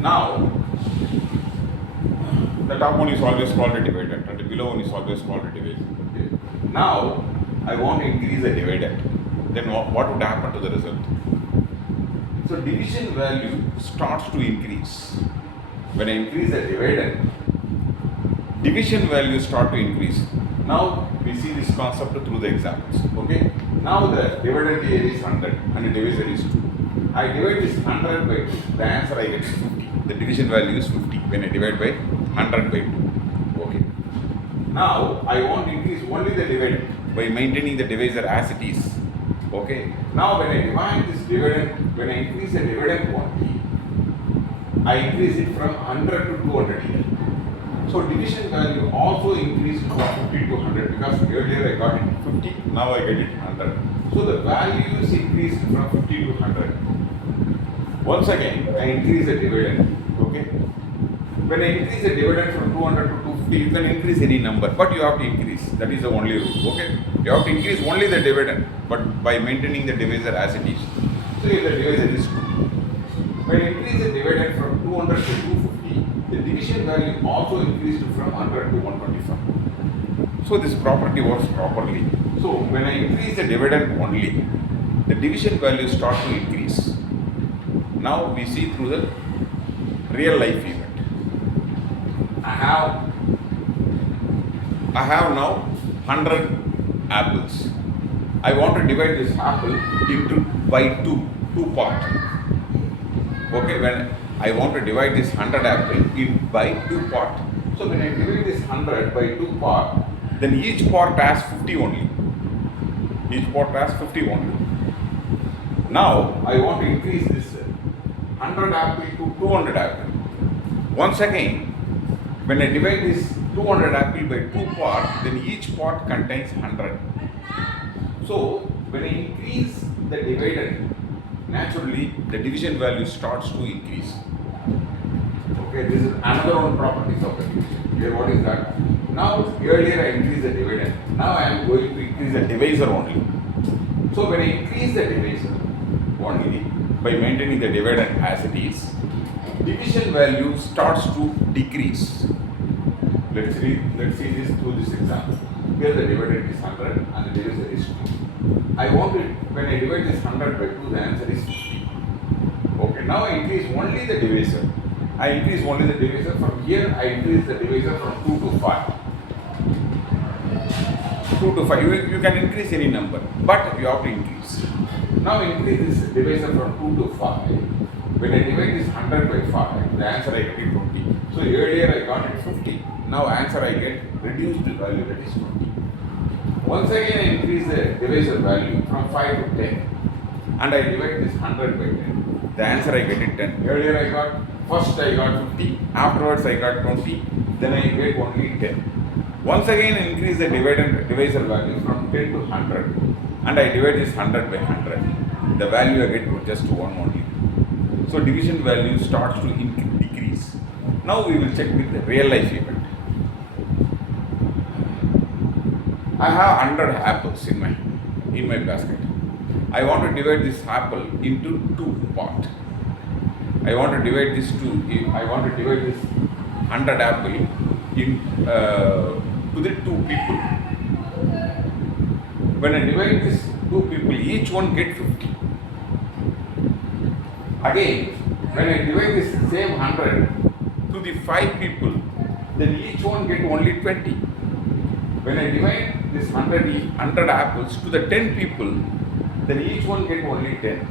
Now, the top one is always called a dividend and the below one is always called a division. Okay. Now, I want to increase the dividend. Then what would happen to the result? So, division value starts to increase. When I increase the dividend, division values start to increase. Now, we see this concept through the examples. Okay. Now, the dividend here is 100 and the divisor is 2. I divide this 100 by 2. The answer I get is 50. The division value is 50 when I divide by 100 by 2. Okay. Now, I want to increase only the dividend by maintaining the divisor as it is. Okay. Now, when I divide this dividend, when I increase the dividend quantity, I increase it from 100 to 200 here. So, division value also increased from 50 to 100 because earlier I got it 50, now I get it 100. So, the values increased from 50 to 100. Once again, I increase the dividend. Okay. When I increase the dividend from 200 to 250, you can increase any number, but you have to increase. That is the only rule. Okay. You have to increase only the dividend, but by maintaining the divisor as it is. So, if the divisor is 2. When I increase the dividend from 200 to 250, the division value also increased from 100 to 125. So, this property works properly. So, when I increase the dividend only, the division values start to increase. Now, we see through the real life event. I have now 100 apples. I want to divide this apple into by two parts. Okay, when I want to divide this 100 apple by 2 parts. So when I divide this 100 by 2 parts, then each part has 50 only. Each part has 50 only. Now I want to increase this 100 apple to 200 apple. Once again, when I divide this 200 apple by 2 parts, then each part contains 100. So when I increase the dividend, naturally the division value starts to increase. Okay, this is another one properties of the division. Here, what is that? Now, earlier I increased the dividend. Now I am going to increase the divisor only. So when I increase the divisor only by maintaining the dividend as it is, division value starts to decrease. Let's see this through this example. Here the dividend is 100 and the divisor is 2. I want it, when I divide this 100 by 2, the answer is 50. Okay, now I increase only the divisor. I increase only the divisor. From here, I increase the divisor from 2 to 5. 2 to 5. You can increase any number, but you have to increase. Now increase this divisor from 2 to 5. When I divide this 100 by 5, the answer I get is 20. So earlier I got it 50. Now answer I get reduced value, that is 20. Once again I increase the divisor value from 5 to 10 and I divide this 100 by 10. The answer I get it 10. Earlier I got, first I got 50, afterwards I got 20, then I get only 10. Once again I increase the divisor value from 10 to 100 and I divide this 100 by 100. The value I get just 1 only. So division value starts to decrease. Now we will check with the real life event. I have 100 apples in my basket. I want to divide this apple into 2 parts. I want to divide this 100 apple in to the 2 people. When I divide this 2 people, each one get 50. Again, when I divide this same 100 to the 5 people, then each one get only 20. When I divide this 100 apples to the 10 people, then each one get only 10.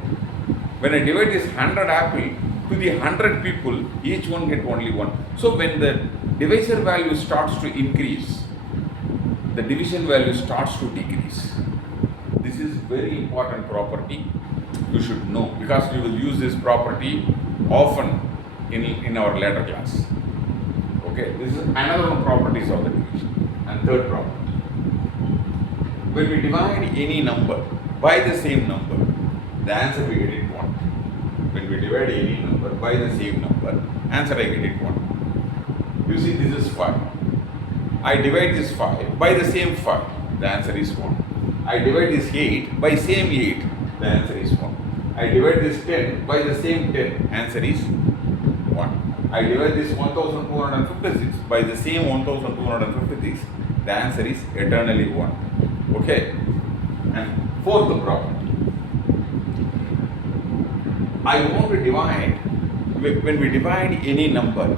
When I divide this 100 apple to the 100 people, each one get only 1. So when the divisor value starts to increase, the division value starts to decrease. This is very important property you should know because we will use this property often in our later class. Okay, this is another one properties of the division. And third property. When we divide any number by the same number, the answer we get it 1. When we divide any number by the same number, answer I get it 1. You see, this is 5. I divide this 5 by the same 5, the answer is 1. I divide this 8 by same 8, the answer is 1. I divide this 10 by the same 10, answer is 1. I divide this 1256 by the same 1256, the answer is eternally 1. Okay? And fourth property. I want to divide, when we divide any number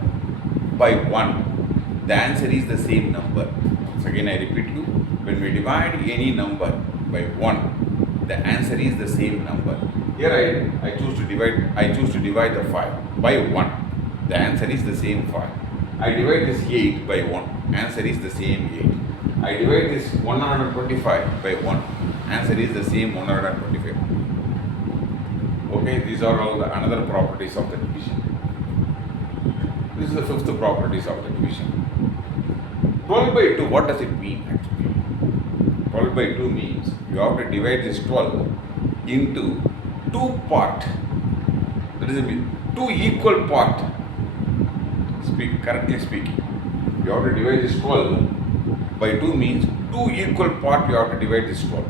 by 1, the answer is the same number. Once again I repeat you, when we divide any number by 1, the answer is the same number. Here I choose to divide the 5 by 1. The answer is the same 5. I divide this 8 by 1. Answer is the same 8. I divide this 125 by 1. Answer is the same 125. Okay, these are all the another properties of the division. This is the fifth properties of the division. 12 by 2, what does it mean actually? 12 by 2 means you have to divide this 12 into 2 parts. That is, 2 equal parts. Correctly speaking, you have to divide this 12 by 2 means 2 equal parts you have to divide this 12.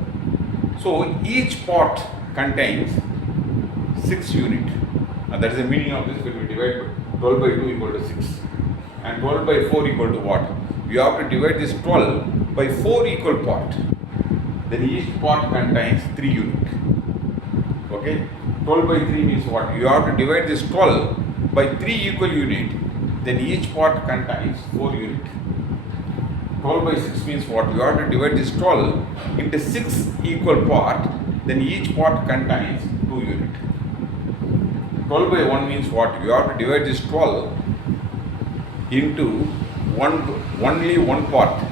So each part contains 6 units. That is the meaning of this. When we divide 12 by 2 equal to 6 and 12 by 4 equal to what? You have to divide this 12 by 4 equal parts. Then each part contains 3 units. Okay? 12 by 3 means what? You have to divide this 12 by 3 equal units. Then each part contains 4 units. 12 by 6 means what? You have to divide this 12 into 6 equal parts. Then each part contains 2 units. 12 by 1 means what? You have to divide this 12 into only one part.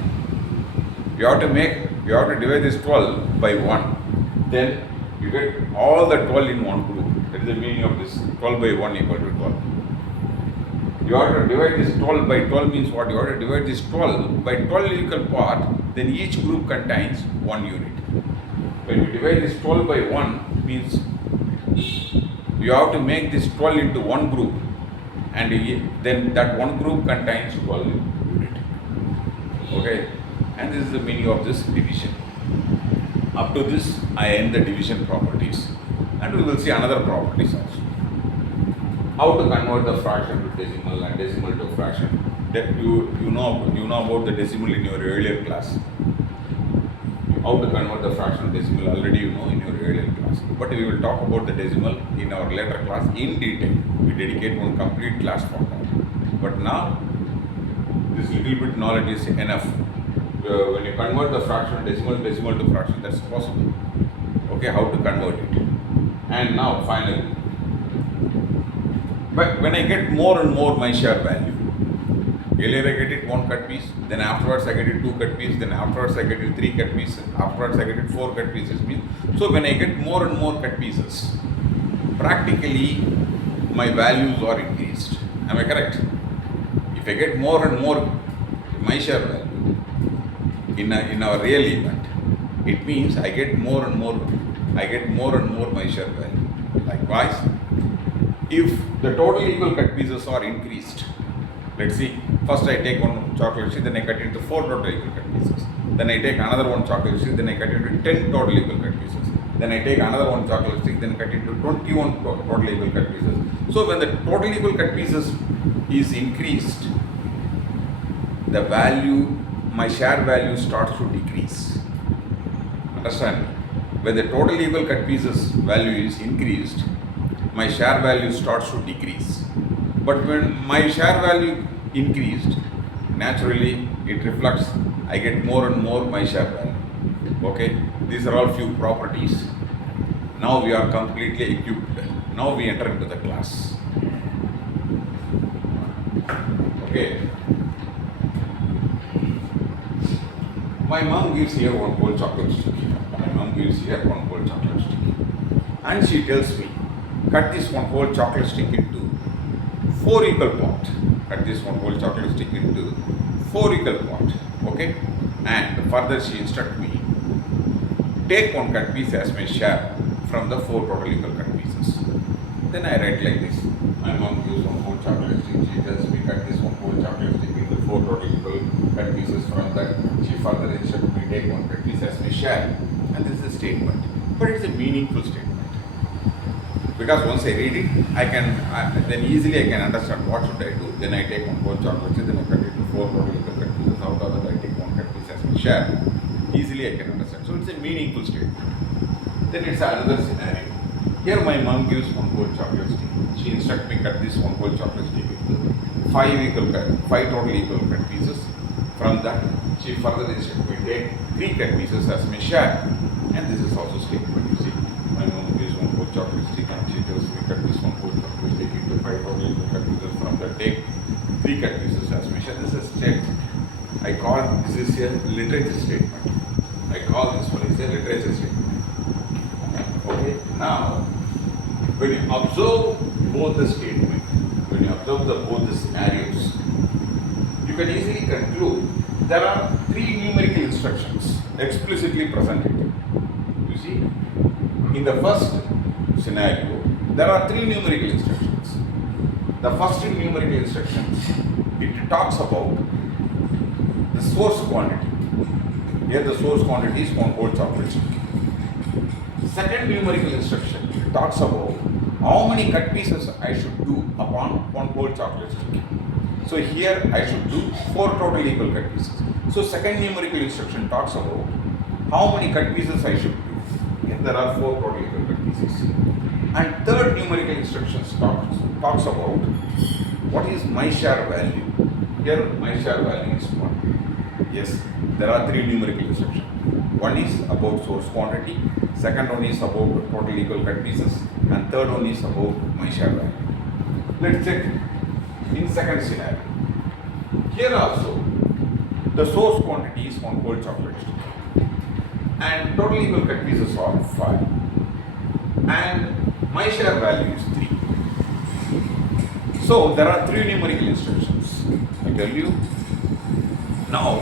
You have to divide this 12 by 1. Then you get all the 12 in one group. That is the meaning of this 12 by 1 equal to 12. You have to divide this 12 by 12 means what? You have to divide this 12 by 12 equal parts. Then each group contains 1 unit. When you divide this 12 by 1 means you have to make this 12 into one group, and then that one group contains 12 units. Okay? And this is the meaning of this division. Up to this, I end the division properties, and we will see another properties also. How to convert the fraction to decimal and decimal to fraction. You know about the decimal in your earlier class. How to convert the fraction to decimal already you know in your earlier class. But we will talk about the decimal in our later class in detail. We dedicate one complete class for that. But now, this little bit knowledge is enough. When you convert the fraction decimal to fraction, that's possible. Okay, how to convert it. And now finally, but when I get more and more my share value, earlier I get it 1 cut piece, then afterwards I get it 2 cut pieces, then afterwards I get it 3 cut pieces, afterwards I get it 4 cut pieces. So when I get more and more cut pieces, practically my values are increased. Am I correct? If I get more and more my share value in our real event, it means I get more and more my share value. Likewise, if the total equal cut pieces are increased, let's see, first I take one chocolate sheet, then I cut into 4 total equal cut pieces. Then I take another one chocolate sheet, then I cut into 10 total equal cut pieces. Then I take another one chocolate sheet, then cut into 21 total equal cut pieces. So when the total equal cut pieces is increased, the value, my share value starts to decrease. Understand? When the total equal cut pieces value is increased, my share value starts to decrease. But when my share value increased, naturally it reflects, I get more and more my share value. Okay, these are all few properties. Now we are completely equipped. Now we enter into the class. Okay. My mom gives here one whole chocolate stick. And she tells me, cut this one whole chocolate stick into 4 equal parts. Cut this one whole chocolate stick into 4 equal parts. Okay? And further she instructs me, take 1 cut piece as my share from the 4 total equal cut pieces. Then I write like this. My mom gives one whole chocolate stick. She tells me, cut this one whole chocolate stick into 4 total equal cut pieces. From that, she further instructs me, take 1 cut piece as my share. And this is a statement. But it's a meaningful statement. Because once I read it, then easily I can understand what should I do. Then I take one whole chocolate, then I cut it to four total equal cut pieces. Out of that, I take one cut piece as my share. Easily I can understand. So it's a meaningful statement. Then it's another scenario. Here my mom gives one whole chocolate stick. She instructs me cut this one whole chocolate stick into five total equal cut pieces. From that, she further instructs me take three cut pieces as my share. And this is also statement. You see, my mom gives one whole chocolate stick and she tells me cut this one whole chocolate stick into five total equal cut pieces. From that, take three cut pieces as my share. This is statement. I call this is a literature statement. I call this one is a literature statement. Okay, now when you observe both the statements, when you observe both the scenarios, you can easily conclude there are three numerical instructions explicitly presented. You see, in the first scenario, there are three numerical instructions. The first numerical instruction, it talks about the source quantity. Here the source quantity is one whole chocolate stick. Second numerical instruction talks about how many cut pieces I should do upon one whole chocolate stick. So here I should do four total equal cut pieces. So second numerical instruction talks about how many cut pieces I should do. Here there are four total equal cut pieces. And third numerical instruction talks about what is my share value. Here my share value is 1. Yes, there are three numerical instructions. One is about source quantity, second one is about total equal cut pieces, and third one is about my share value. Let's check in second scenario. Here also, the source quantity is one whole chocolate stick, and total equal cut pieces are 5, and my share value is 3. So there are three numerical instructions. I tell you. Now,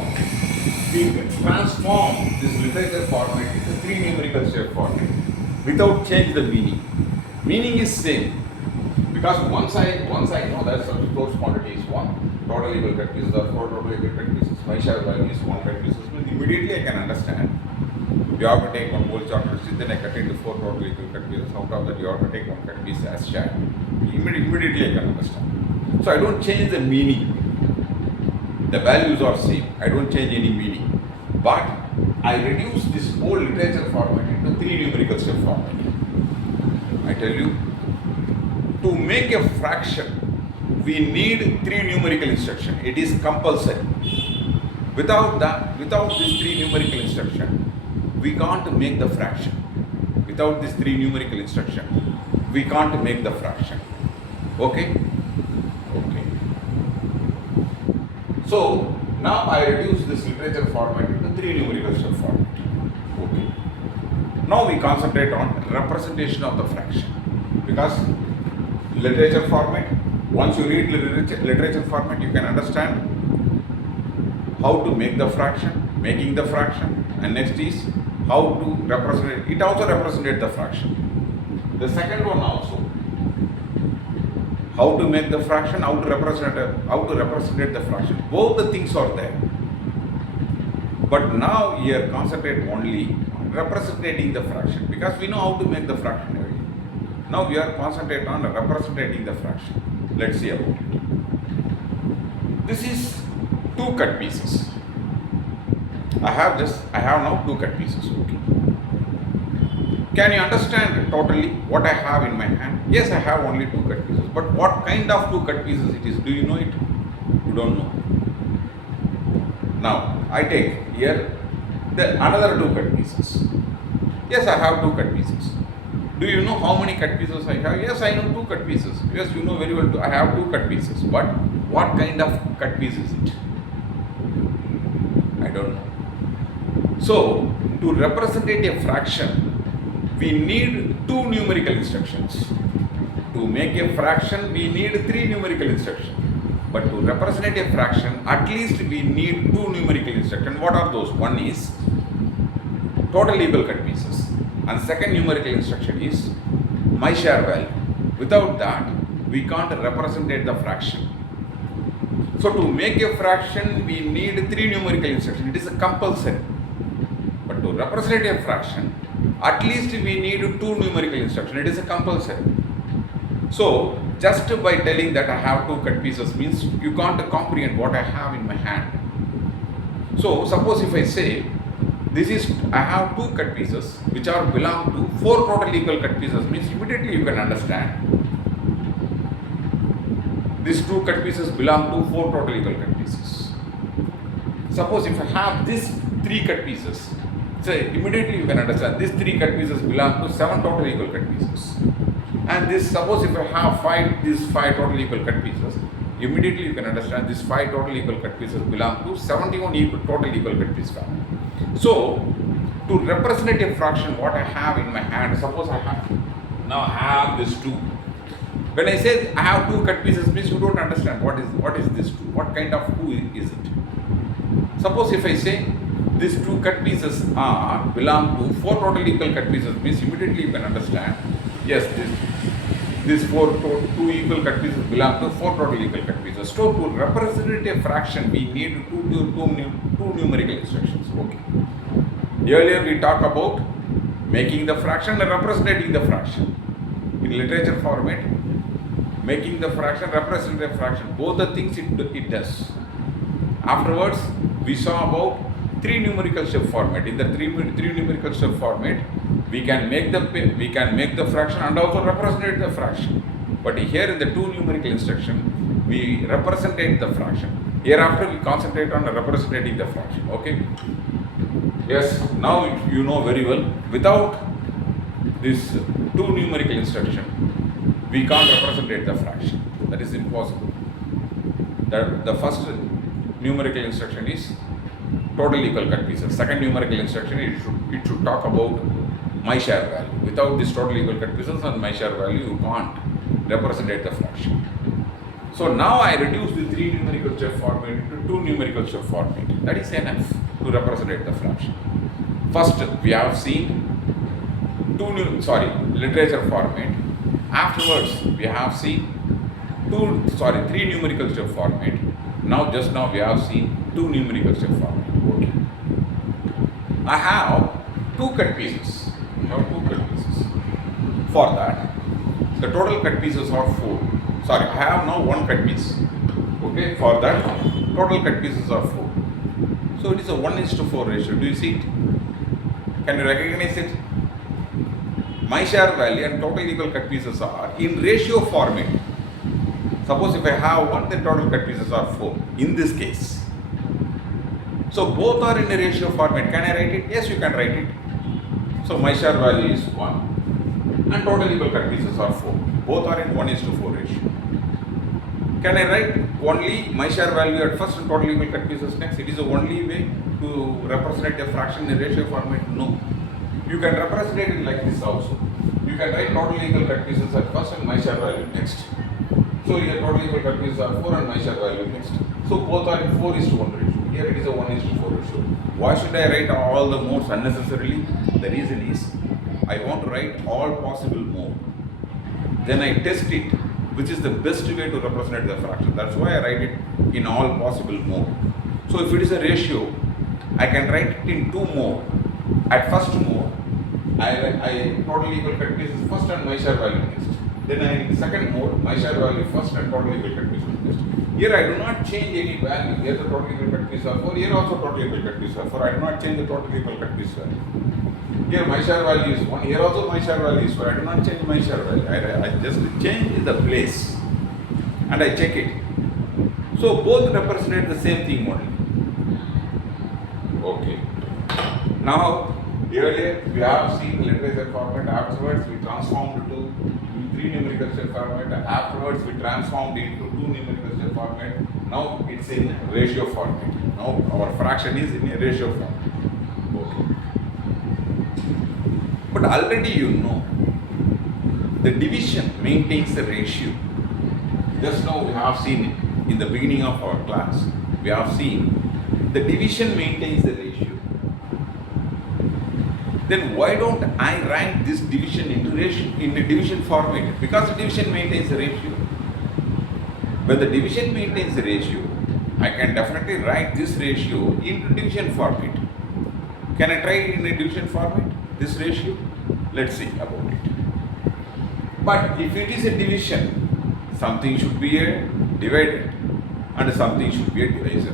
we can transform this literature format into three numerical step format without change the meaning. Meaning is same because once I know that source quantity is 1, total equal cut pieces are 4 total equal cut pieces, my share value is 1 cut pieces, immediately I can understand. You have to take one whole chocolate stick, then I cut into 4 total equal cut pieces. Out of that, you have to take one cut piece as share. Immediately I can understand. So I don't change the meaning. The values are same. I don't change any meaning. But I reduce this whole literature format into three numerical step format. I tell you, to make a fraction, we need three numerical instruction. It is compulsory. Without this three numerical instruction, we can't make the fraction. Without this three numerical instruction, we can't make the fraction. Okay? Okay. So now I reduce this literature format into three numerical step format. Okay. Now we concentrate on representation of the fraction. Because literature format, once you read literature format, you can understand how to make the fraction, making the fraction, and next is how to represent it. It also represents the fraction. The second one also, how to make the fraction, how to represent the fraction. Both the things are there. But now here concentrate only on representing the fraction because we know how to make the fraction already. Now we are concentrate on representing the fraction. Let's see about it. This is 2 cut pieces. I have now 2 cut pieces. Okay. Can you understand totally what I have in my hand? Yes, I have only 2 cut pieces. But what kind of 2 cut pieces it is? Do you know it? You don't know. Now, I take here another 2 cut pieces. Yes, I have 2 cut pieces. Do you know how many cut pieces I have? Yes, I know 2 cut pieces. Yes, you know very well. I have 2 cut pieces. But what kind of cut piece is it? I don't know. So, to represent a fraction, we need 2 numerical instructions. To make a fraction, we need 3 numerical instructions. But to represent a fraction, at least we need 2 numerical instructions. What are those? One is total equal cut pieces. And second numerical instruction is my share value. Without that, we can't represent the fraction. So to make a fraction, we need 3 numerical instructions. It is a compulsory. But to represent a fraction, at least we need 2 numerical instructions. It is a compulsory. So just by telling that I have 2 cut pieces means you can't comprehend what I have in my hand. So suppose if I say this is I have 2 cut pieces which are belong to 4 total equal cut pieces means immediately you can understand these 2 cut pieces belong to 4 total equal cut pieces. Suppose if I have these 3 cut pieces, so immediately you can understand these 3 cut pieces belong to 7 total equal cut pieces. And this, suppose if I have these 5 total equal cut pieces, immediately you can understand these 5 total equal cut pieces belong to 71 total equal cut piece family. So to represent a fraction what I have in my hand, suppose I have this 2. When I say I have 2 cut pieces means you don't understand what is this 2, what kind of 2 is it. Suppose if I say these 2 cut pieces belong to 4 total equal cut pieces means immediately you can understand, yes, these 2 equal cut pieces belong to 4 total equal cut pieces. So to represent a fraction we need two numerical instructions. Okay. Earlier we talked about making the fraction and representing the fraction. In literature format, making the fraction, representing the fraction, both the things it does. Afterwards, we saw about 3 numerical step format. In the three numerical step format, we can make the fraction and also represent the fraction. But here in the 2 numerical instruction, we represent the fraction. Hereafter, we concentrate on representing the fraction. Okay. Yes. Now you know very well. Without this 2 numerical instruction, we can't represent the fraction. That is impossible. The first numerical instruction is total equal cut pieces. Second numerical instruction it should talk about my share value. Without this total equal cut pieces and my share value, you can't represent the fraction. So now I reduce the 3 numerical step format to 2 numerical step format. That is enough to represent the fraction. First, we have seen literature format. Afterwards, we have seen 3 numerical step format. Just now we have seen 2 numerical step format. Okay. I have 2 cut pieces. For that, the total cut pieces are 4. I have now 1 cut piece. Okay. For that, total cut pieces are 4. So it is a 1:4 ratio. Do you see it? Can you recognize it? My share value and total equal cut pieces are in ratio format. Suppose if I have 1, then total cut pieces are 4 in this case. So both are in a ratio format. Can I write it? Yes, you can write it. So my share value is 1 and total equal cut pieces are 4. Both are in 1:4 ratio. Can I write only my share value at first and total equal cut pieces next? It is the only way to represent a fraction in ratio format? No. You can represent it like this also. You can write total equal cut pieces at first and my share value next. So here total equal cut pieces are 4 and my share value next. So both are in 4:1 ratio. Here it is a 1:4 ratio. Why should I write all the modes unnecessarily? The reason is I want to write all possible mode. Then I test it, which is the best way to represent the fraction. That's why I write it in all possible mode. So if it is a ratio, I can write it in 2 mode. At first mode, I total equal cut pieces first and my share value next. Then in second mode, my share value first and total equal cut pieces next. Here I do not change any value. Here the total equal cut pieces are 4. Here also total equal cut pieces are 4. I do not change the total equal cut piece value. Here my share value is 1. Here also my share value is 4. I do not change my share value. I just change the place and I check it. So both represent the same thing only. Okay. Now, earlier we have seen literature format. Afterwards, we transformed to 3 numerical step format. Afterwards, we transformed it to 2 numerical step format. Now it's in ratio format. Now our fraction is in a ratio format. Okay. But already you know the division maintains the ratio. Just now we have seen in the beginning of our class, we have seen the division maintains the ratio. Then why don't I write this division into ratio in the division format? Because the division maintains the ratio. When the division maintains the ratio, I can definitely write this ratio into division format. Can I try it in a division format, this ratio? Let's see about it. But if it is a division, something should be a dividend and something should be a divisor.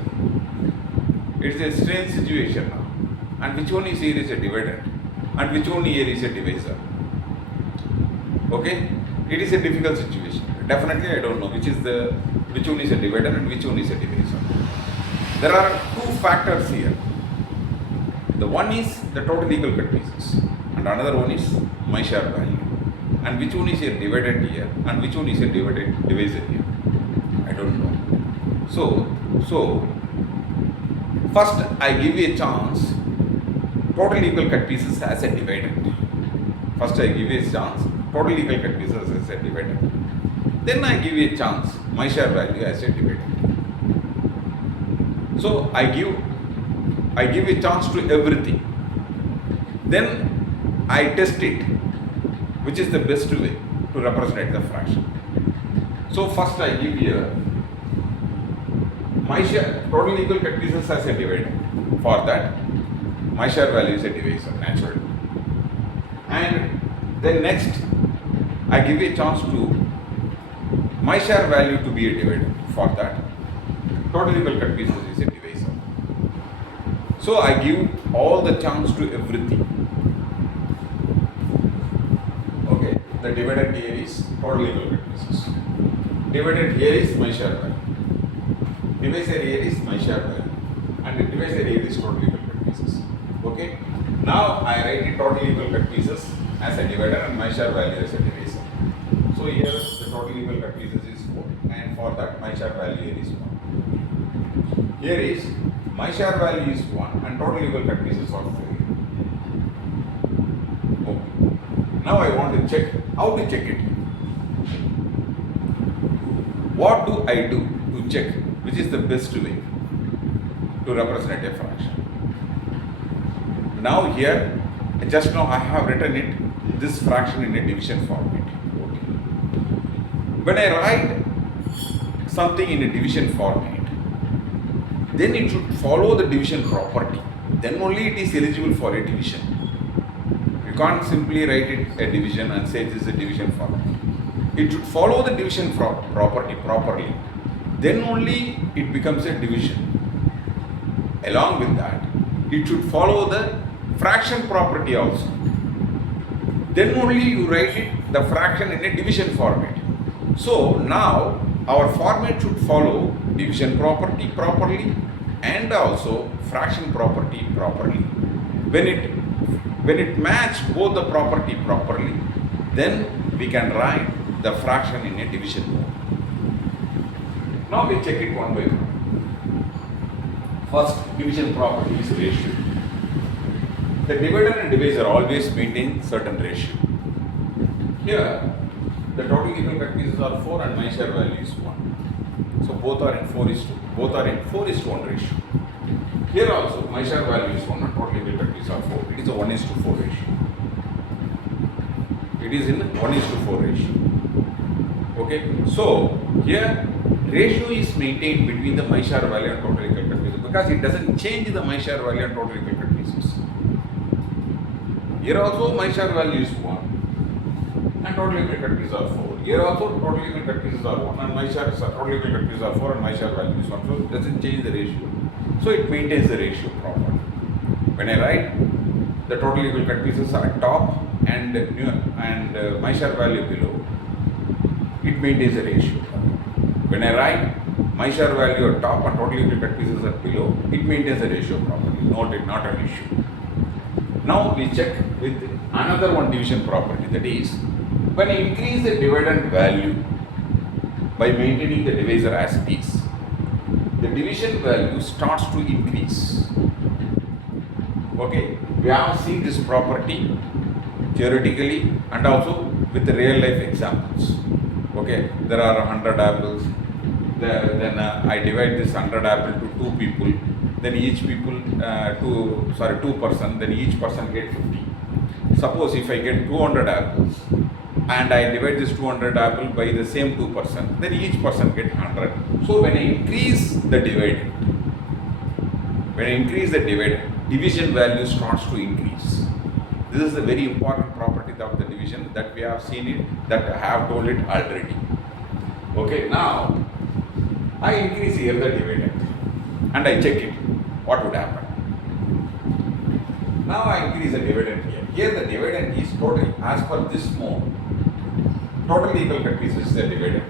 It's a strange situation now. And which one is here is a dividend and which one here is a divisor? Okay? It is a difficult situation. Definitely I don't know which one is a dividend and which one is a divisor. There are two factors here. The one is the total equal cut pieces and another one is my share value. And which one is a dividend here and which one is a divisor here? I don't know. So first I give you a chance total equal cut pieces as a dividend. First I give you a chance total equal cut pieces as a dividend. Then I give you a chance my share value as a dividend. So I give a chance to everything. Then I test it, which is the best way to represent the fraction. So first I give here my share total equal cut pieces as a dividend. For that, my share value is a divisor naturally. And then next I give a chance to my share value to be a dividend. For that, total equal cut pieces is a divisor. So I give all the chance to everything. Okay, the dividend here is total equal cut pieces. Dividend here is my share value. Divisor here is my share value. And the divisor here is total equal cut pieces. Okay. Now I write the total equal cut pieces as a divider and my share value as a divisor. So here the total equal cut pieces is 4 and for that my share value here is 1. Here is my share value is 1 and total equal cut pieces are 4. Okay. Now I want to check how to check it. What do I do to check which is the best way to represent a fraction? Now here, just now I have written it, this fraction in a division format. Okay. When I write something in a division format, then it should follow the division property. Then only it is eligible for a division. You can't simply write it a division and say this is a division format. It should follow the division property properly. Then only it becomes a division. Along with that, it should follow the fraction property also. Then only you write it the fraction in a division format. So now our format should follow division property properly and also fraction property properly. When it match both the property properly, then we can write the fraction in a division mode. Now we check it one by one. First division property is ratio. The divider and divisor always maintain certain ratio. Here, the total equal cut pieces are 4 and my share value is 1. So both are in 4:1 ratio. Here also my share value is 1 and total equal cut pieces are 4. It is a 1:4 ratio. It is in 1:4 ratio. Okay. So here ratio is maintained between the my share value and total equal cut pieces because it doesn't change the my share value and total equal cut pieces. Here also my share value is 1 and total equal cut pieces are 4. Here also total equal cut pieces are 1 and my share total equal cut pieces are 4 and my share value is 1. So it doesn't change the ratio. So it maintains the ratio properly. When I write the total equal cut pieces are at top and my share value below, it maintains the ratio. When I write my share value at top and total equal cut pieces are below, it maintains the ratio properly. Not an issue. Now we check with another one division property, that is when I increase the dividend value by maintaining the divisor as it is, the division value starts to increase. Okay, we have seen this property theoretically and also with the real life examples. Okay, there are 100 apples. Then I divide this 100 apple to 2 people. Then each people, 2 person, then each person get 50. Suppose if I get 200 apples and I divide this 200 apple by the same 2 person, then each person get 100. So when I increase the dividend, division value starts to increase. This is a very important property of the division division, that we have seen it, that I have told it already. Okay, now I increase here the dividend and I check it. What would happen? Now I increase the dividend here. Here the dividend is total, as per this mode, total equal cut pieces is the dividend.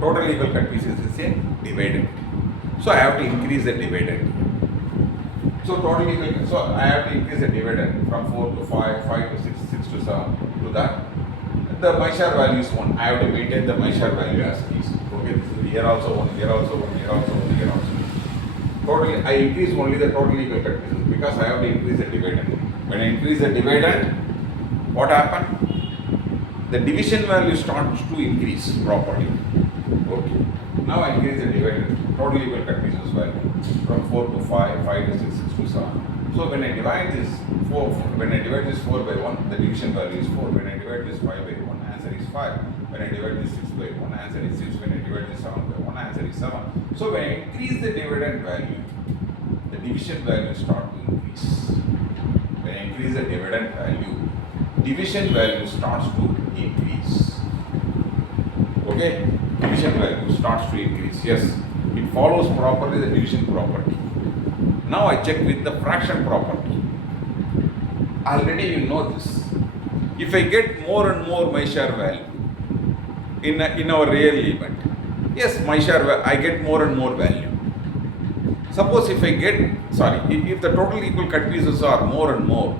Total equal cut pieces is a dividend. So I have to increase the dividend. So total equal, so I have to increase the dividend from 4 to 5, 5 to 6, 6 to 7 to that. The my share value is 1. I have to maintain the my share value as it is. Okay, here also 1, here also 1, here also 1, here also 1. Totally, I increase only the total equal cut pieces because I have to increase the dividend. When I increase the dividend, what happened? The division value starts to increase properly. Okay. Now I increase the dividend, total equal cut pieces value from 4 to 5, 5 to 6, 6 to 7. So when I divide this 4, when I divide this 4 by 1, the division value is 4. When I divide this 5 by 1, answer is 5. When I divide this 6 by 1, answer is 6. When I divide this 7 by 1, answer is 7. So when I increase the dividend value, the division value starts to increase. When I increase the dividend value, division value starts to increase. Okay? Division value starts to increase. Yes, it follows properly the division property. Now I check with the fraction property. Already you know this. If I get more and more my share value in our real limit, yes, my share I get more and more value. Suppose if I get, if the total equal cut pieces are more and more,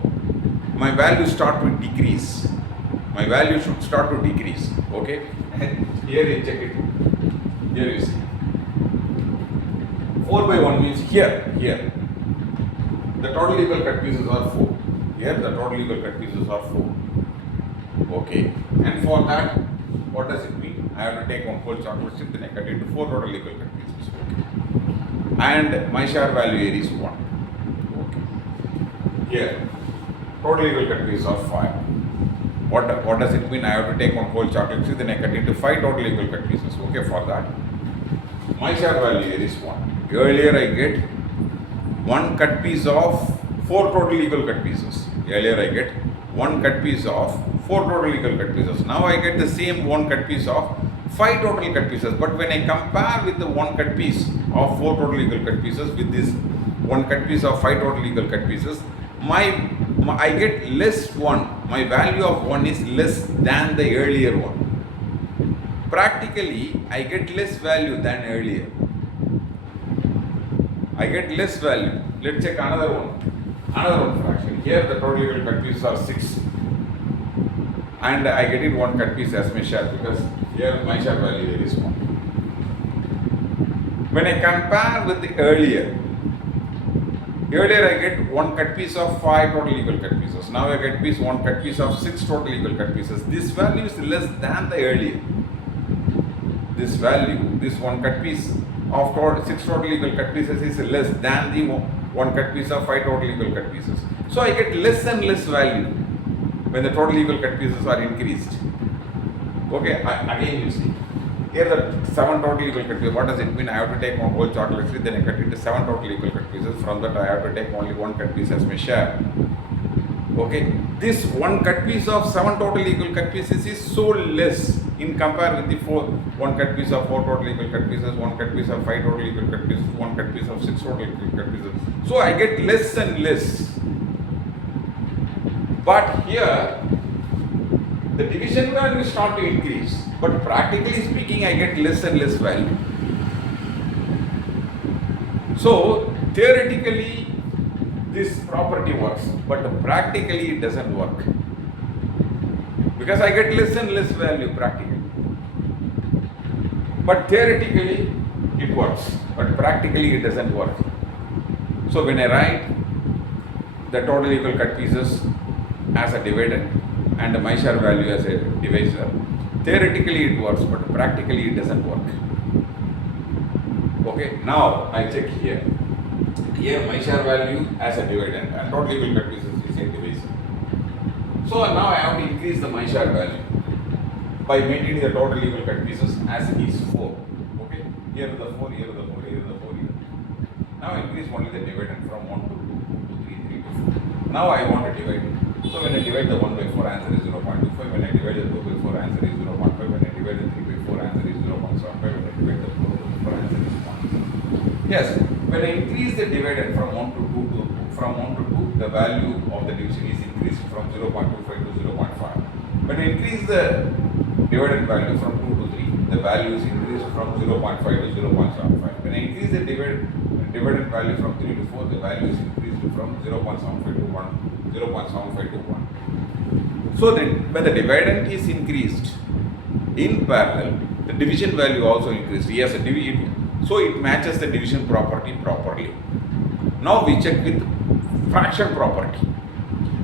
my value start to decrease. My value should start to decrease. Okay? Here you check it. Here you see. 4 by 1 means here. The total equal cut pieces are 4. Here the total equal cut pieces are 4. Okay. And for that, what does it mean? I have to take one whole chocolate chip, then I cut it into 4 total equal cut pieces. Okay. And my share value here is 1. Okay. Here, total equal cut pieces are 5. What does it mean? I have to take one whole chocolate chip, then I cut into 5 total equal cut pieces. Okay, for that, my share value here is 1. Earlier I get 1 cut piece of 4 total equal cut pieces. Earlier I get 1 cut piece of 4 total equal cut pieces. Now I get the same 1 cut piece of 5 total cut pieces. But when I compare with the 1 cut piece of 4 total equal cut pieces with this 1 cut piece of 5 total equal cut pieces, I get less 1. My value of 1 is less than the earlier one. Practically, I get less value than earlier. I get less value. Let's check another one. Another one fraction. Here the total equal cut pieces are 6. And I get it 1 cut piece as my share because here my share value here is 1. When I compare with the earlier I get 1 cut piece of 5 total equal cut pieces. Now I get 1 cut piece of 6 total equal cut pieces. This value is less than the earlier. This value, this 1 cut piece of 6 total equal cut pieces is less than the 1 cut piece of 5 total equal cut pieces. So I get less and less value when the total equal cut pieces are increased. Okay, again you see. Here the 7 total equal cut pieces. What does it mean? I have to take one whole chocolate strip, then I cut it into 7 total equal cut pieces. From that I have to take only 1 cut piece as my share. Okay, this 1 cut piece of 7 total equal cut pieces is so less in compare with the 1 cut piece of 4 total equal cut pieces, 1 cut piece of 5 total equal cut pieces, 1 cut piece of 6 total equal cut pieces. So I get less and less. But here the division value start to increase, but practically speaking I get less and less value. So theoretically this property works, but practically it doesn't work because I get less and less value practically. But theoretically it works, but practically it doesn't work. So when I write the total equal cut pieces as a dividend and my share value as a divisor, theoretically it works, but practically it doesn't work. Okay, now I check here. Here my share value as a dividend and total equal cut pieces is a divisor. So now I have to increase the my share value by maintaining the total equal cut pieces as it is 4. Okay, here is the 4, here is the 4, here is the 4, here. Now I increase only the dividend from 1 to 2, 2 to 3, 3 to 4. Now I want to divide it. So when I divide the 1 by 4, answer is 0.25. When I divide the 2 by 4, answer is 0.5. When I divide the 3 by 4, answer is 0.75. When I divide the 4 by 4, answer is 0.5. Yes, when I increase the dividend from 1 to 2 the value of the division is increased from 0.25 to 0.5. When I increase the dividend value from 2 to 3, the value is increased from 0.5 to 0.75. When I increase the dividend value from 3 to 4, the value is increased from 0.75 to 1. 0.75 to 1. So then when the dividend is increased, in parallel, the division value also increased. Yes, so it matches the division property properly. Now we check with fraction property.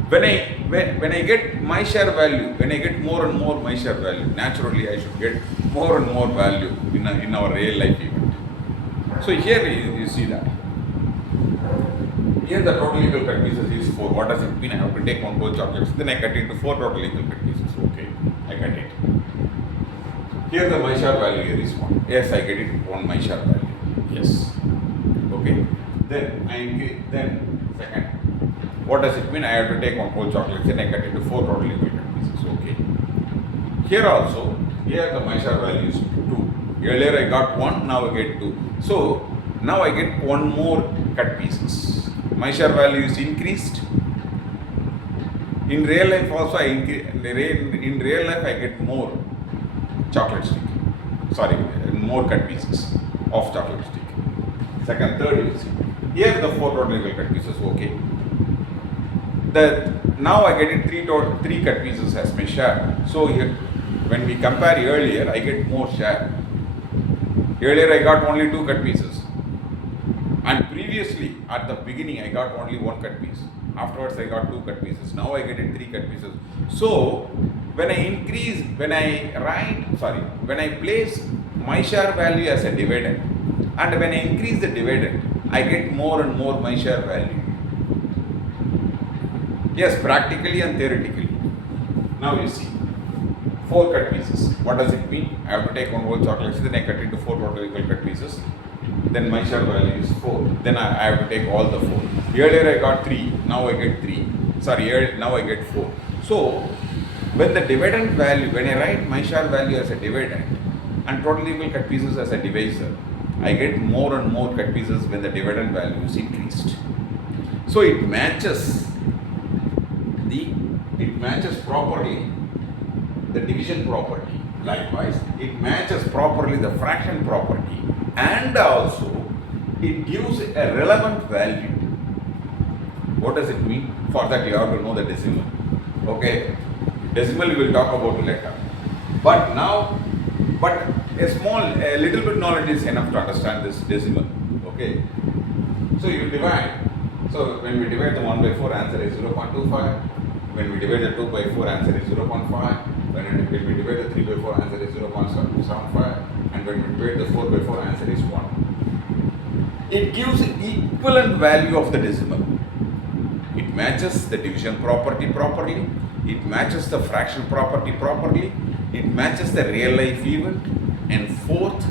When I get my share value, when I get more and more my share value, naturally I should get more and more value in our real life event. So here you see that. Here the total equal cut pieces is 4. What does it mean? I have to take one whole chocolates. Then I cut into 4 total equal cut pieces. Okay, I got it. Here the my share value here is 1. Yes, I get it 1 my share value. Yes. Okay. Then second. What does it mean? I have to take one whole chocolate. Then I cut into 4 total equal cut pieces. Okay. Here also, here the my share value is 2. Earlier I got 1. Now I get 2. So now I get 1 more cut pieces. My share value is increased. In real life also in real life I get more chocolate stick. Sorry, more cut pieces of chocolate stick. Second, third you see. Here the 4 total equal cut pieces. Okay. Now I get it 3 cut pieces as my share. So here, when we compare earlier, I get more share. Earlier I got only 2 cut pieces. And previously, at the beginning, I got only 1 cut piece. Afterwards, I got 2 cut pieces. Now I get it 3 cut pieces. So, when I place my share value as a dividend, and when I increase the dividend, I get more and more my share value. Yes, practically and theoretically. Now you see, 4 cut pieces. What does it mean? I have to take one whole chocolate, then I cut into 4 total equal cut pieces. Then my share value is 4. Then I have to take all the 4. Earlier I got 3, now I get 3. Now I get 4. So, when the dividend value, when I write my share value as a dividend and total equal cut pieces as a divisor, I get more and more cut pieces when the dividend value is increased. So it matches properly the division property. Likewise, it matches properly the fraction property, and also it gives a relevant value. What does it mean? For that you have to know the decimal. Okay, decimal we will talk about later. But a little bit knowledge is enough to understand this decimal. Okay, so you divide. So when we divide the 1 by 4, answer is 0.25. When we divide the 2 by 4, answer is 0.5. When we divide the 3 by 4, answer is 0.75. And when we divide the 4 by 4, answer is 1. It gives equivalent value of the decimal. It matches the division property properly. It matches the fraction property properly. It matches the real life event. And fourth,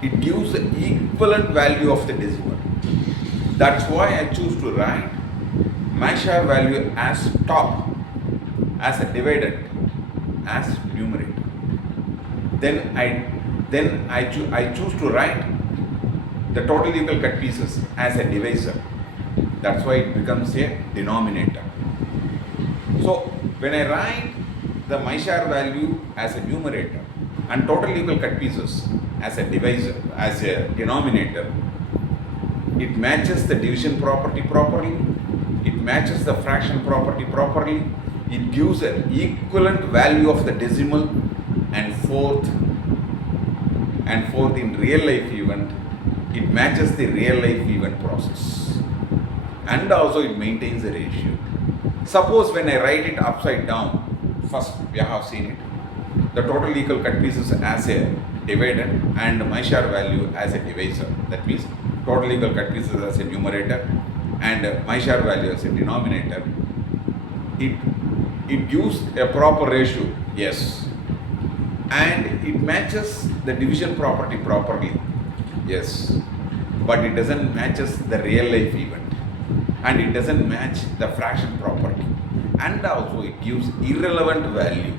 it gives the equivalent value of the decimal. That's why I choose to write my share value as top, as a dividend, as numerator. Then I choose to write the total equal cut pieces as a divisor. That's why it becomes a denominator. So when I write the my share value as a numerator and total equal cut pieces as a divisor, as a denominator, it matches the division property properly. It matches the fraction property properly. It gives an equivalent value of the decimal. And fourth, in real life event, it matches the real life event process. And also it maintains the ratio. Suppose when I write it upside down, first we have seen it, the total equal cut pieces as a dividend and my share value as a divisor. That means total equal cut pieces as a numerator and my share value as a denominator. It gives a proper ratio, yes, and it matches the division property properly, yes, but it doesn't matches the real life event, and it doesn't match the fraction property, and also it gives irrelevant value.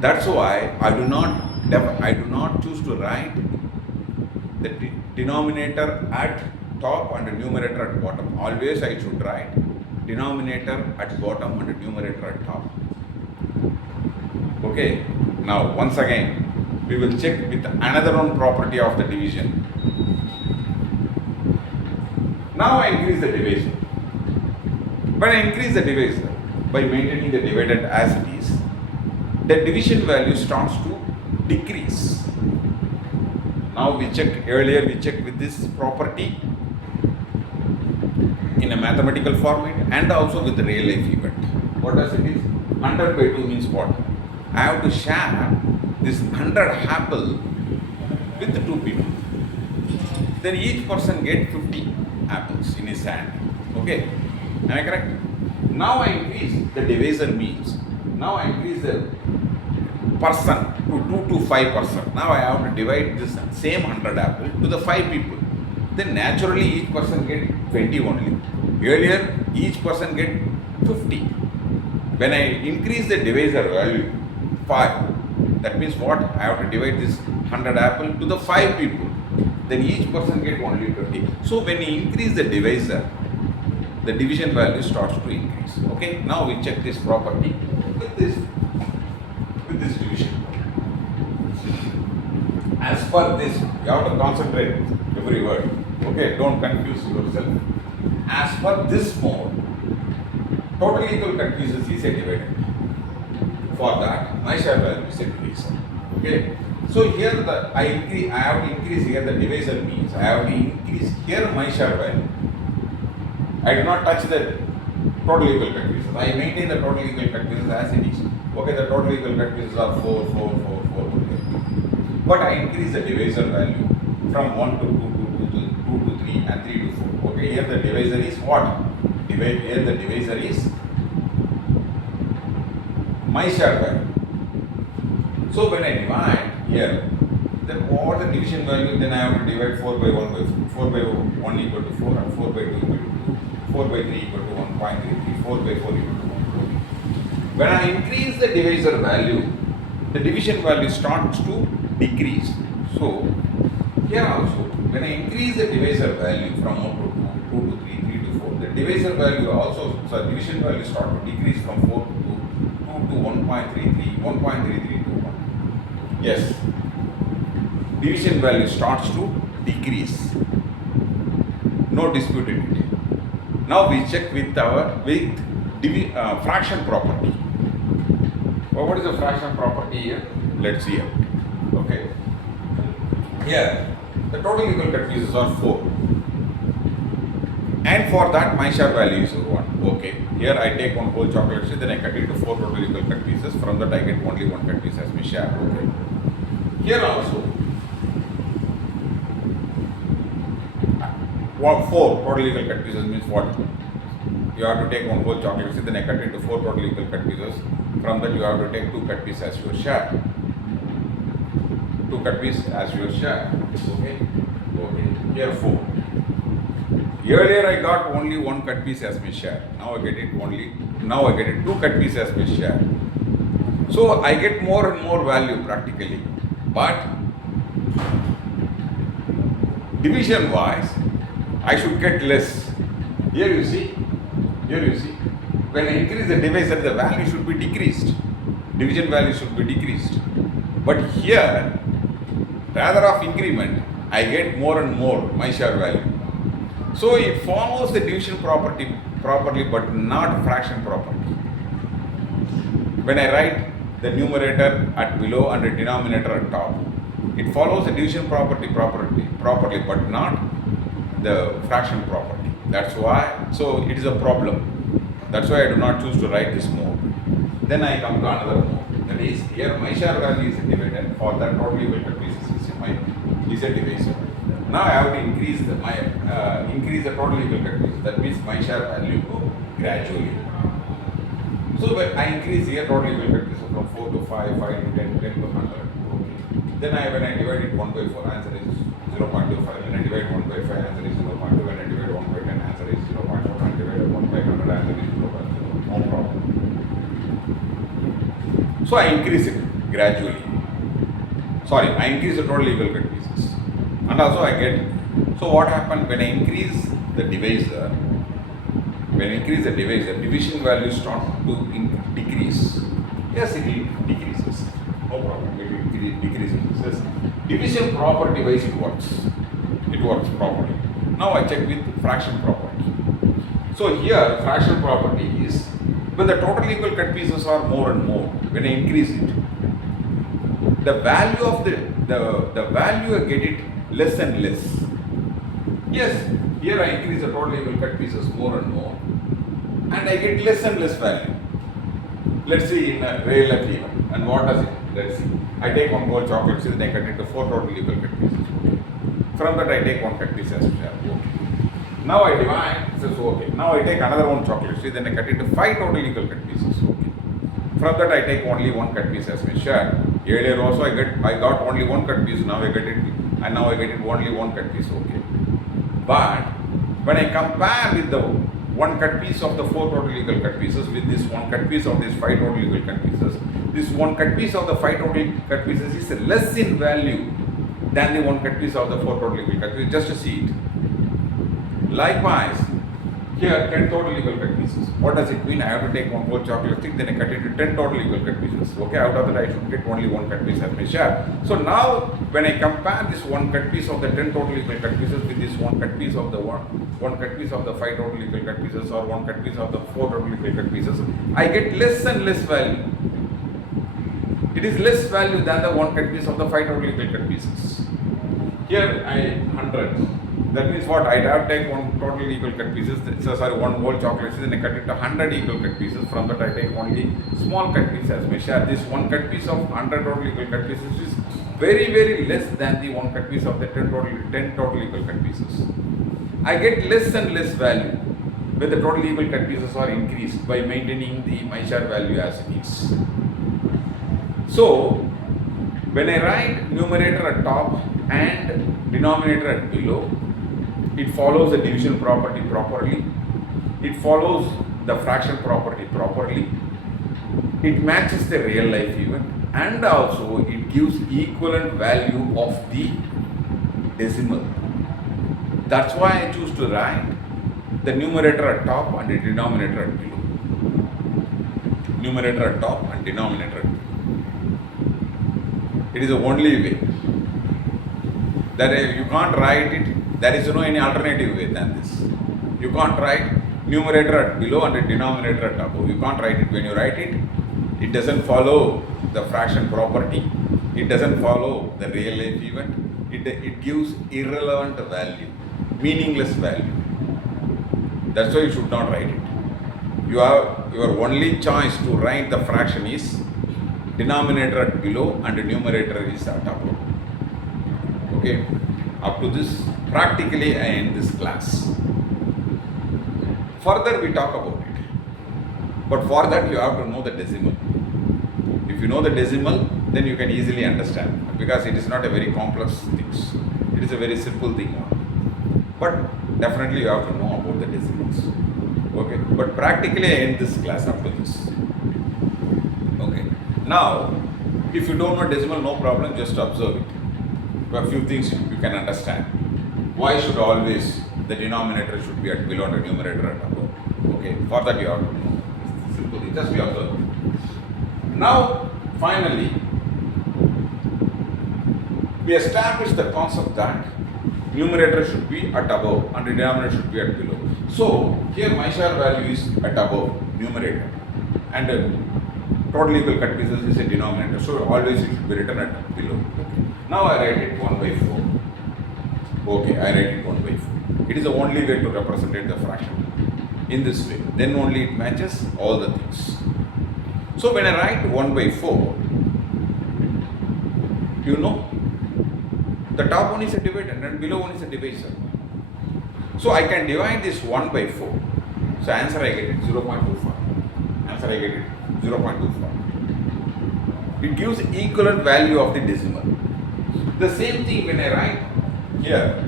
That's why I do not choose to write the denominator at top and the numerator at bottom. Always I should write denominator at bottom and the numerator at top. Okay. Now once again we will check with another one property of the division. Now I increase the divisor. When I increase the divisor by maintaining the dividend as it is, the division value starts to decrease. Now we checked with this property in a mathematical format and also with the real life event. What does it is? 100 by 2 means what? I have to share this 100 apple with the 2 people. Then each person get 50 apples in his hand. Okay? Am I correct? Now I increase the divisor means. Now I increase the person to 2 to 5%. Now I have to divide this same 100 apple to the 5 people. Then naturally each person get 20 only. Earlier each person get 50. When I increase the divisor value 5, that means what? I have to divide this 100 apple to the 5 people. Then each person get only 20. So when you increase the divisor, the division value starts to increase. Okay, now we check this property with this division. As per this, you have to concentrate every word. Okay, don't confuse yourself. As per this mode, total equal cut pieces is a dividend. For that, my share value is a divisor. Okay. So here I have to increase here the divisor means I have to increase here my share value. I do not touch the total equal cut pieces. I maintain the total equal cut pieces as it is. Okay, the total equal cut pieces are 4, 4, 4, 4. Okay. But I increase the divisor value from 1 to 2 to 3 and 3 to 4. Okay, here the divisor is what? Here the divisor is my share value. So when I divide here, then what the division value, then I have to divide 4 by 1 by 4 by 1 equal to 4 and 4 by 2 equal to 2, 4 by 3 equal to 1.33, 4 by 4 equal to 1. When I increase the divisor value, the division value starts to decrease. So here also, when I increase the divisor value from 1 to 2, 2 to 3, 3 to 4, the divisor value also, so division value starts to decrease from 4 to 2 to 1.33, 1.33 to 1. Yes, division value starts to decrease. No dispute in it. Now we check with fraction property. Well, what is the fraction property here? Let's see it. Okay. Here, the total equal cut pieces are 4. And for that, my share value is 1. Okay. Here I take one whole chocolate chip, then I cut it to 4 total equal cut pieces. From that, I get only 1 cut piece as my share. Okay. Here also, 4 total equal cut pieces means what? You have to take one whole chocolate chip, then I cut it to 4 total equal cut pieces. From that, you have to take 2 cut pieces as your share. 2 cut pieces as your share. Okay. Okay. Here 4. Earlier I got only 1 cut piece as my share. Now I get it 2 cut pieces as my share. So I get more and more value practically. But division wise, I should get less. Here you see, when I increase the divisor, the value should be decreased. Division value should be decreased. But here, rather of increment, I get more and more my share value. So it follows the division property properly, but not fraction property. When I write the numerator at below and the denominator at top, it follows the division property properly, but not the fraction property. That's why, so it is a problem. That's why I do not choose to write this mode. Then I come to another mode. That is, here my share value is a dividend. For that total equal cut pieces is a divisor. Now I have to increase the total equal cut pieces. That means my share value gradually. So when I increase here total equal cut pieces from 4 to 5, 5 to 10, 10 to 100. Okay. Then when I divide it 1 by 4, answer is 0.25. When I divide 1 by 5, answer is 0.2. When I divide 1 by 10, answer is 0.4. When I divide 1 by 100, answer is 0.5. No problem. So I increase it gradually. Sorry, I increase the total equal cut pieces. And also I get, so what happened when I increase the divisor, division value start to decrease. Yes, it decreases. No problem, it decreases. Yes. Division property wise it works. It works properly. Now I check with fraction property. So here fraction property is when the total equal cut pieces are more and more, when I increase it, the value of the value I get it less and less. Yes, here I increase the total equal cut pieces more and more, and I get less and less value. Let's see in a real life even. And what does it? Let's see. I take one whole chocolate, then I cut it to 4 total equal cut pieces. From that I take one cut piece as share. Okay. Now I divide, says okay. Now I take another one chocolate, then I cut it to 5 total equal cut pieces. Okay. From that I take only one cut piece as my share. Earlier also I got only one cut piece, now I get it, and now I get it only one cut piece. Okay. But when I compare with the one cut piece of the 4 total equal cut pieces with this one cut piece of these 5 total equal cut pieces, this one cut piece of the 5 total cut pieces is less in value than the one cut piece of the 4 total equal cut pieces, just to see it. Likewise, here 10 total equal cut pieces. What does it mean? I have to take one whole chocolate stick, then I cut it to 10 total equal cut pieces. Okay, out of that I should get only one cut piece as my share. So now when I compare this one cut piece of the 10 total equal cut pieces with this one cut piece of the one cut piece of the 5 total equal cut pieces or one cut piece of the 4 total equal cut pieces, I get less and less value. It is less value than the one cut piece of the 5 total equal cut pieces. Here I 100. That means what? I have to take one total equal cut pieces, one whole chocolate, then I cut it to 100 equal cut pieces. From that I take only small cut piece as my share. This one cut piece of 100 total equal cut pieces is very, very less than the one cut piece of the 10 total equal cut pieces. I get less and less value when the total equal cut pieces are increased by maintaining the my share value as it is. So when I write numerator at top and denominator at below, it follows the division property properly, it follows the fraction property properly, it matches the real life event, and also it gives equivalent value of the decimal. That's why I choose to write the numerator at top and the denominator at below. Numerator at top and denominator at below. It is the only way. That you can't write it. There is no any alternative way than this. You can't write numerator at below and the denominator at above. You can't write it. When you write it, it doesn't follow the fraction property. It doesn't follow the real life event. It gives irrelevant value, meaningless value. That's why you should not write it. Your only choice to write the fraction is denominator at below and the numerator is at above. Okay. Up to this, practically I end this class. Further we talk about it. But for that you have to know the decimal. If you know the decimal, then you can easily understand, because it is not a very complex thing. It is a very simple thing. But definitely you have to know about the decimals. Okay. But practically I end this class up to this. Okay. Now, if you don't know decimal, no problem, just observe it. A few things you can understand. Why should always the denominator should be at below and the numerator at above? Okay, for that you have to know. It's simple, just be observed. Now, finally, we establish the concept that numerator should be at above and the denominator should be at below. So, here my share value is at above, numerator, and total equal cut pieces is a denominator. So, always it should be written at below. Now I write it 1 by 4. Okay, I write it 1 by 4. It is the only way to represent the fraction. In this way, then only it matches all the things. So when I write 1 by 4, you know, the top one is a dividend and below one is a divisor. So I can divide this 1 by 4. So answer I get it 0.25. Answer I get it 0.25. It gives equivalent value of the decimal. The same thing when I write here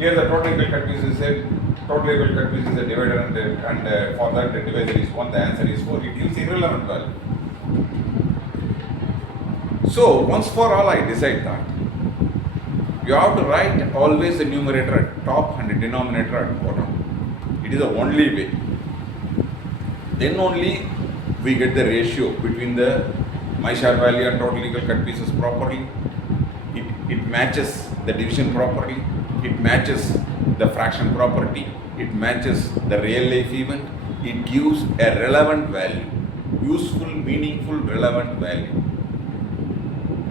the total equal cut piece is said total equal cut piece is a divider and for that the divisor is 1, the answer is 4. It gives irrelevant value. So once for all I decide that you have to write always the numerator at top and the denominator at bottom. It is the only way. Then only we get the ratio between the my-share value and total equal cut pieces properly. It matches the division properly. It matches the fraction property. It matches the real life event. It gives a relevant value, useful, meaningful, relevant value.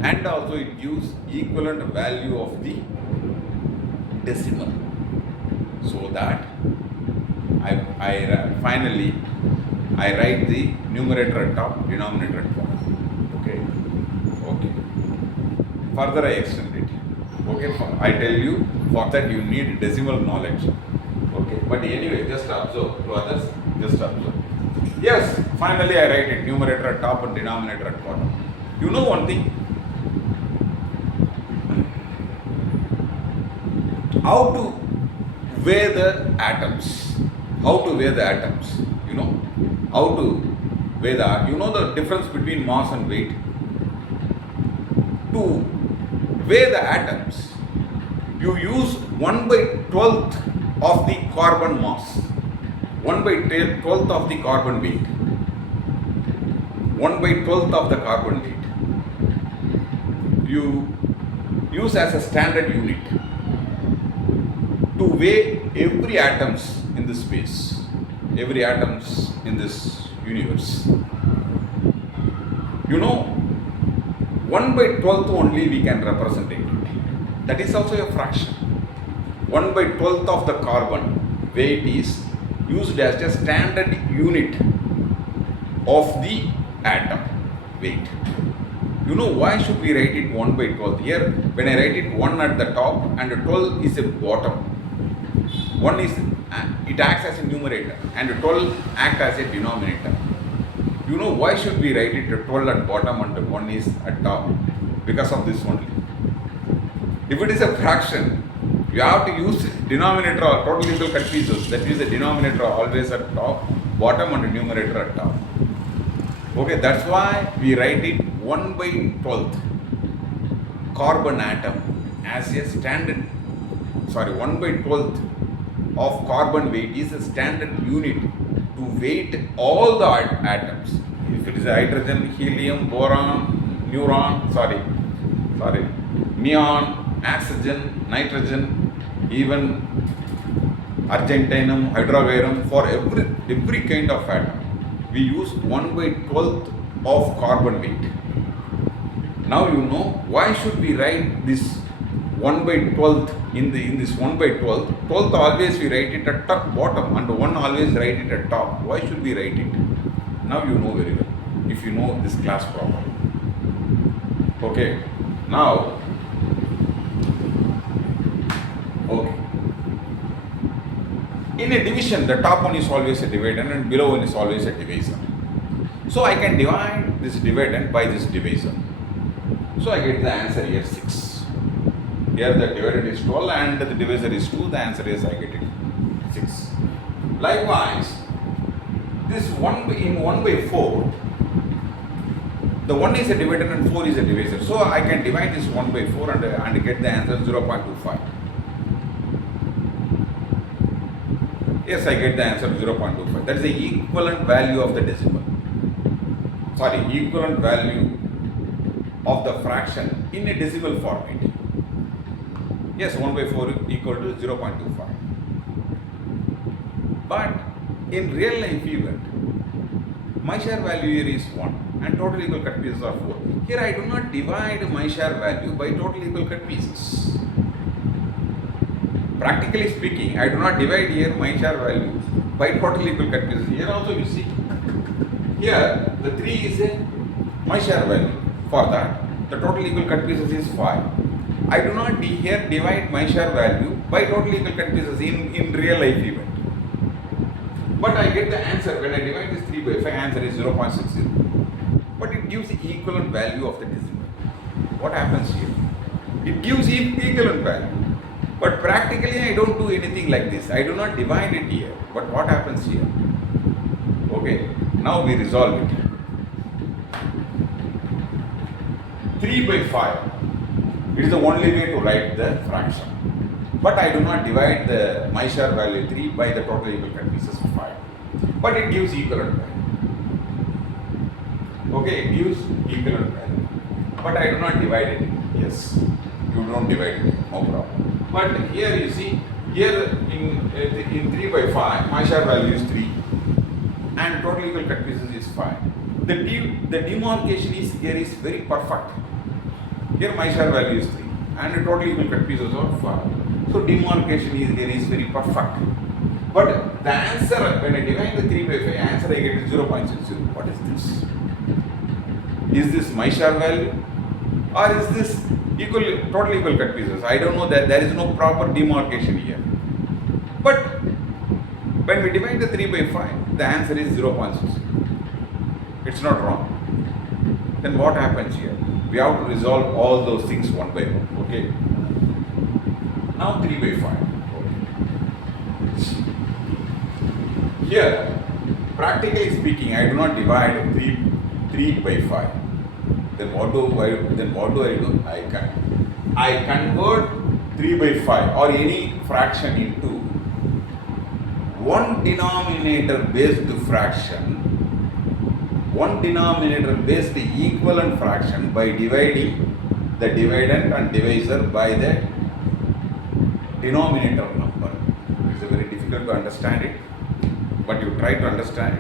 And also it gives equivalent value of the decimal. So that finally I write the numerator at top, denominator at bottom. Okay. Further I extend it. Okay. I tell you, for that you need decimal knowledge. Okay. But anyway, just observe. To others, just observe. Yes. Finally I write it numerator at top and denominator at bottom. You know one thing. How to weigh the atoms? How to weigh the atoms? You know? How to weigh the difference between mass and weight? To weigh the atoms, you use 1/12th of the carbon mass, 1/12th of the carbon weight, 1/12th of the carbon weight. You use as a standard unit to weigh every atoms in this space, every atoms in this universe. You know, 1/12th only we can represent it. That is also a fraction. 1/12th of the carbon weight is used as a standard unit of the atom weight. You know why should we write it 1/12th? Here, when I write it 1 at the top and 12 is a bottom. 1 is, it acts as a numerator and 12 acts as a denominator. You know why should we write it 12 at bottom and 1 is at top? Because of this only. If it is a fraction, you have to use denominator or total equal cut pieces. That is the denominator always at top, bottom and numerator at top. Okay, that's why we write it 1/12th carbon atom as a standard. 1/12th of carbon weight is a standard unit to weight all the atoms. If it is hydrogen, helium, boron, neon, oxygen, nitrogen, even argentinum, hydroverum, for every kind of atom, we use 1/12th of carbon weight. Now you know why should we write this 1/12th in this 1/12th. 12th always we write it at top, bottom, and 1 always write it at top. Why should we write it? Now you know very well, if you know this class properly. Okay. Now, in a division, the top one is always a dividend and below one is always a divisor. So I can divide this dividend by this divisor. So I get the answer here 6. Here the dividend is 12 and the divisor is 2. The answer is I get it 6. Likewise, this 1/4, the 1 is a dividend and 4 is a divisor. So I can divide this 1/4 and get the answer 0.25. Yes, I get the answer 0.25. That is the equivalent value of the decimal. Equivalent value of the fraction in a decimal format. Yes, 1/4 equal to 0.25. But in real life event, my share value here is 1 and total equal cut pieces are 4. Here I do not divide my share value by total equal cut pieces. Practically speaking, I do not divide here my share value by total equal cut pieces. Here also you see, here the 3 is a my share value. For that, the total equal cut pieces is 5. I do not here divide my share value by total equal cut pieces in real life event. But I get the answer when I divide this 3 by 5, answer is 0.60. But it gives the equivalent value of the decimal. What happens here? It gives equivalent value. But practically I don't do anything like this. I do not divide it here. But what happens here? Okay, now we resolve it. 3 by 5. It is the only way to write the fraction. But I do not divide the my share value 3 by the total equal cut pieces of 5. But it gives equivalent value. Okay, it gives equivalent value. But I do not divide it. Yes, you don't divide it, no problem. But here you see, here in 3 by 5, my share value is 3 and total equal cut pieces is 5. The demarcation is here is very perfect. Here my share value is 3 and the total equal cut pieces are 5. So demarcation is here is very perfect. But the answer, when I divide the 3 by 5, answer I get is 0.60. What is this? Is this my share value? Or is this total equal cut pieces? I don't know, that there is no proper demarcation here. But when we divide the 3 by 5, the answer is 0.60. It's not wrong. Then what happens here? We have to resolve all those things one by one. Okay. Now 3 by 5. Okay. Here, practically speaking, I do not divide 3 by 5. Then what do I do? I convert 3 by 5 or any fraction into one denominator based fraction, one denominator based equivalent fraction by dividing the dividend and divisor by the denominator number. It's very difficult to understand it, but you try to understand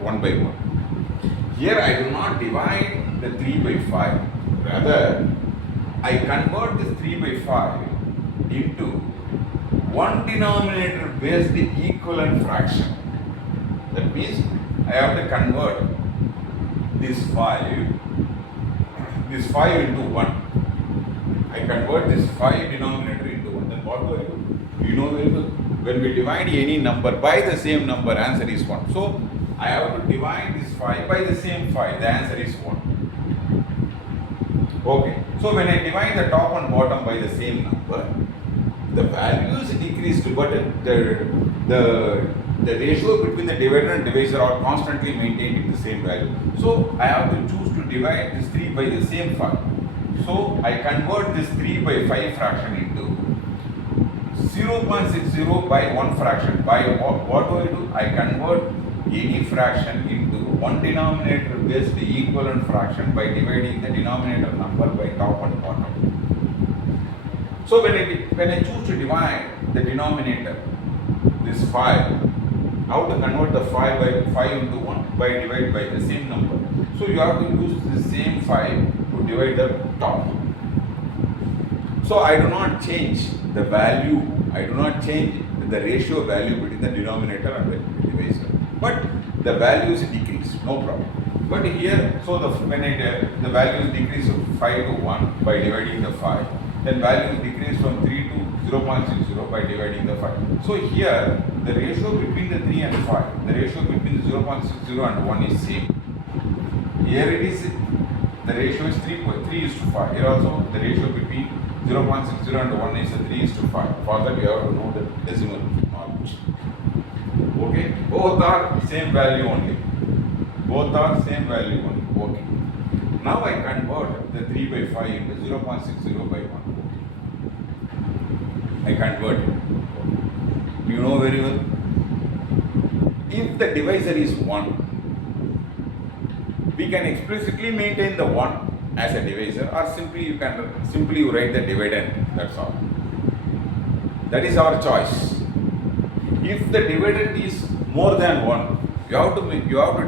one by one. Here I do not divide the 3 by 5, rather I convert this 3 by 5 into one denominator based equivalent fraction. That means I have to convert this 5 into 1. I convert this 5 denominator into 1. Then what do I do? You know very well. When we divide any number by the same number, answer is 1. So I have to divide this 5 by the same 5. The answer is 1. Okay. So when I divide the top and bottom by the same number, the values decreased, but the ratio between the divider and divisor are constantly maintained in the same value. So I have to choose to divide this 3 by the same 5. So I convert this 3 by 5 fraction into 0.60 by 1 fraction. By what do? I convert any fraction into one denominator based equivalent fraction by dividing the denominator number by top and bottom. So when I choose to divide the denominator, this 5, how to convert the 5 by 5 into 1? By divide by the same number. So you have to use the same 5 to divide the top. So I do not change the value, I do not change the ratio value between the denominator and the divisor. But the values decrease, no problem. But here, so the values decrease from 5 to 1 by dividing the 5. Then values decrease from 3 to 0.60 by dividing the 5. So here, the ratio between the 3 and 5, the ratio between 0.60 and 1 is same. Here it is, the ratio is 3 is to 5. Here also, the ratio between 0.60 and 1 is 3 is to 5. For that, you have to know the decimal knowledge. Okay, both are same value only. Both are same value only. Okay. Now I convert the 3 by 5 into 0.60 by 1. I convert it. You know very well. If the divisor is 1, we can explicitly maintain the 1 as a divisor, or simply you write the dividend. That's all. That is our choice. If the dividend is more than 1, you have to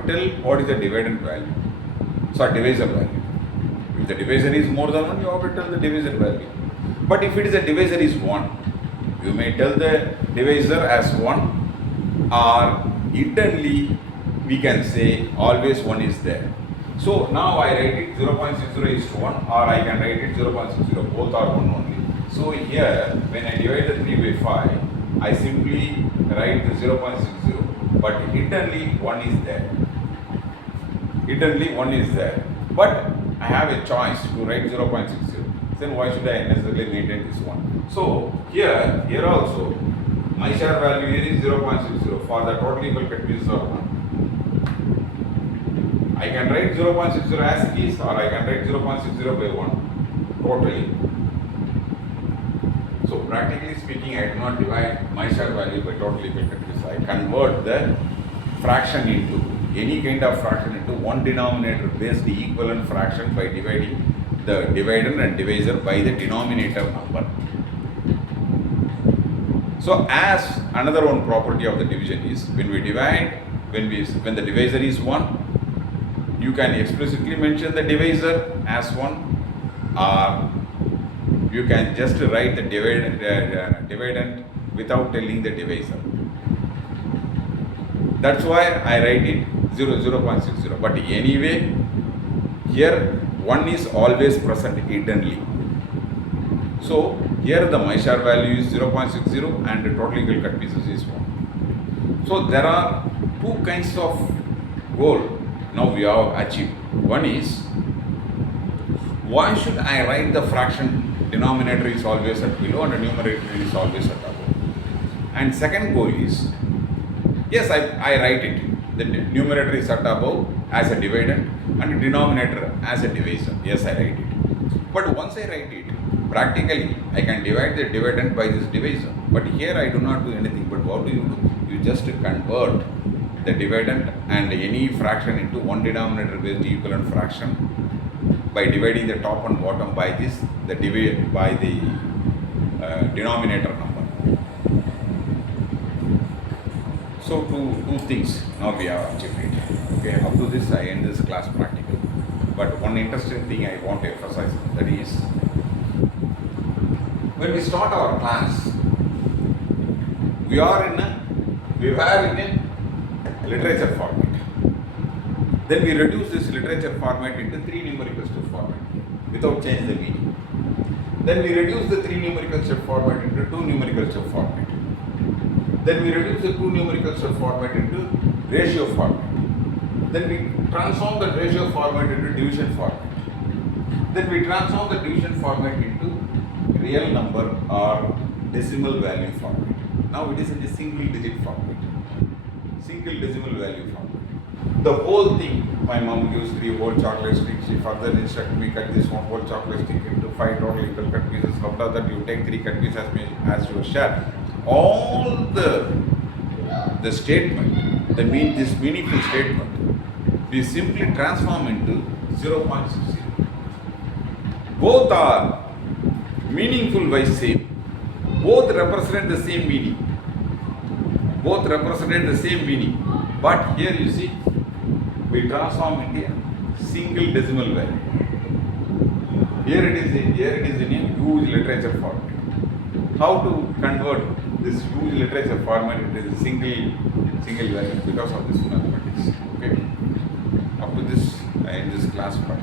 tell what is the dividend value. So divisor value. If the divisor is more than 1, you have to tell the divisor value. But if it is a divisor is 1, you may tell the divisor as 1, or internally we can say always 1 is there. So now I write it 0.60 is to 1, or I can write it 0.60. Both are 1 only. So here, when I divide the 3 by 5, I simply write the 0.60, but internally 1 is there. Internally 1 is there. But I have a choice to write 0.60. then why should I necessarily maintain this one? So here also, my share value here is 0.60 for the total equal cut pieces of 1. I can write 0.60 as it is, or I can write 0.60 by 1 totally. So practically speaking, I do not divide my share value by total equal cut pieces. I convert the fraction into any kind of fraction into one denominator based equivalent fraction by dividing the dividend and divisor by the denominator number. So as another one property of the division is, when we divide, when the divisor is 1, you can explicitly mention the divisor as 1, or you can just write the dividend without telling the divisor. That's why I write it 0.60. But anyway, here 1 is always present hiddenly. So here the my share value is 0.60 and the total equal cut pieces is 1. So there are two kinds of goal now we have achieved. One is, why should I write the fraction denominator is always at below and the numerator is always at above? And second goal is, yes, I write it. The numerator is at above as a dividend and the denominator as a divisor. Yes, I write it. But once I write it, practically I can divide the dividend by this divisor. But here I do not do anything. But what do? You just convert the dividend and any fraction into one denominator based equivalent fraction by dividing the top and bottom by this, by the denominator number. So two things now we have achieved it. Okay, up to this I end this class practical. But one interesting thing I want to emphasize, that is, when we start our class, we were in a literature format. Then we reduce this literature format into 3 numerical step format without changing the meaning. Then we reduce the 3 numerical step format into 2 numerical step format. Then we reduce the 2 numerical step format into ratio format. Then we transform the ratio format into division format. Then we transform the division format into real number or decimal value format. Now it is in the single digit format. Single decimal value format. The whole thing, my mom gives 3 whole chocolate sticks. She further instructed me, cut this 1 whole chocolate stick into 5 total equal cut pieces. After that, you take 3 cut pieces as your share. All the statement, this meaningful statement, we simply transform into 0.60. Both are meaningful by same. Both represent the same meaning. Both represent the same meaning. But here you see, we transform into a single decimal value. Here it is in a huge literature format. How to convert this huge literature format into a single value? Because of this mathematics. Okay. Up to this, I end this class part.